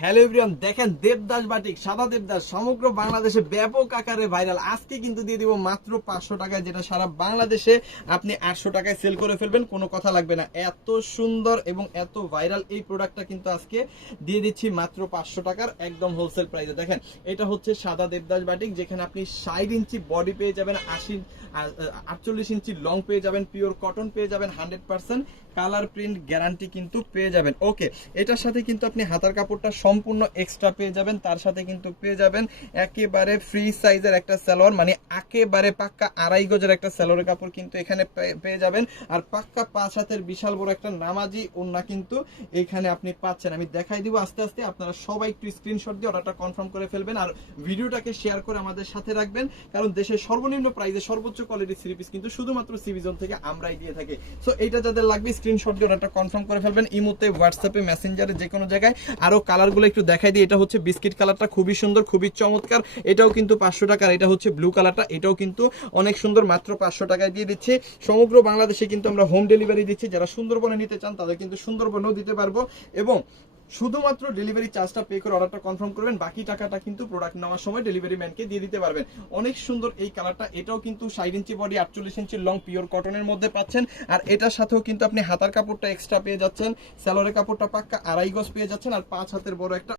Hello everyone, দেখেন Devdas batik, সাদা দেবদাস সমগ্র বাংলাদেশে ব্যাপক আকারে ভাইরাল। আজকে কিন্তু দিয়ে দিব মাত্র 500 টাকায়, যেটা সারা বাংলাদেশে আপনি 800 টাকায় সেল করে ফেলবেন, কোনো কথা লাগবে না। এত সুন্দর এবং এত ভাইরাল এই প্রোডাক্টটা কিন্তু আজকে দিয়ে দিচ্ছি মাত্র 500 টাকার একদম হোলসেল প্রাইসে। দেখেন এটা হচ্ছে সাদা দেবদাস বাটিক, যেখানে আপনি 60 ইঞ্চি বডি পেয়ে যাবেন, 48 ইঞ্চি লং পেয়ে যাবেন, পিওর কটন পেয়ে যাবেন, 100% কালার প্রিন্ট গ্যারান্টি কিন্তু পেয়ে যাবেন। ওকে, এটার সাথে কিন্তু আপনি হাতার কাপড়টা সম্পূর্ণ এক্সট্রা পেয়ে যাবেন, তার সাথে কিন্তু পেয়ে যাবেন একেবারে ফ্রি সাইজের একটা সালোয়ার, মানে একেবারে পাক্কা 2.5 গজের একটা সালোয়ারের কাপড় কিন্তু এখানে পেয়ে যাবেন। আর পাক্কা 5 হাতের বিশাল বড় একটা নামাজি ওড়না কিন্তু এখানে আপনি পাচ্ছেন। আমি দেখাই দিব আস্তে আস্তে, আপনারা সবাই একটু স্ক্রিনশট দিয়ে অর্ডারটা কনফার্ম করে ফেলবেন আর ভিডিওটাকে শেয়ার করে আমাদের সাথে রাখবেন, কারণ দেশের সর্বনিম্ন প্রাইসে সর্বোচ্চ কোয়ালিটির থ্রি পিস কিন্তু শুধুমাত্র সিবি জোন থেকে আমরাই দিয়ে থাকি। সো এইটা যাদের লাগবে স্ক্রিনশট দিয়ে অর্ডারটা কনফার্ম করে ফেলবেন, ইমোতে, হোয়াটসঅ্যাপে, মেসেঞ্জারে, যে কোনো জায়গায়। আরো কালারগুলো একটু দেখাই দিই। এটা হচ্ছে বিস্কিট কালারটা, খুবই সুন্দর, খুবই চমৎকার, এটাও কিন্তু 500 টাকার। এটা হচ্ছে ব্লু কালারটা, এটাও কিন্তু অনেক সুন্দর, মাত্র 500 টাকায় দিয়ে দিচ্ছি। সমগ্র বাংলাদেশে কিন্তু আমরা হোম ডেলিভারি দিচ্ছি, যারা সুন্দরবনে নিতে চান তাদের কিন্তু সুন্দরবনেও দিতে পারবো, এবং শুধুমাত্র ডেলিভারি চার্জটা পে করে অর্ডারটা কনফার্ম করবেন, বাকি টাকাটা কিন্তু প্রোডাক্ট নেওয়ার সময় ডেলিভারি ম্যানকে দিয়ে দিতে পারবেন। অনেক সুন্দর এই কালারটা, এটাও কিন্তু 60 ইঞ্চি বডি, 48 ইঞ্চি লং, পিওর কটনের মধ্যে পাচ্ছেন। আর এটার সাথেও কিন্তু আপনি হাতার কাপড়টা এক্সট্রা পেয়ে যাচ্ছেন, সালোয়ারের কাপড়টা পাক্কা 2.5 গজ পেয়ে যাচ্ছেন, আর 5 হাতের বড় একটা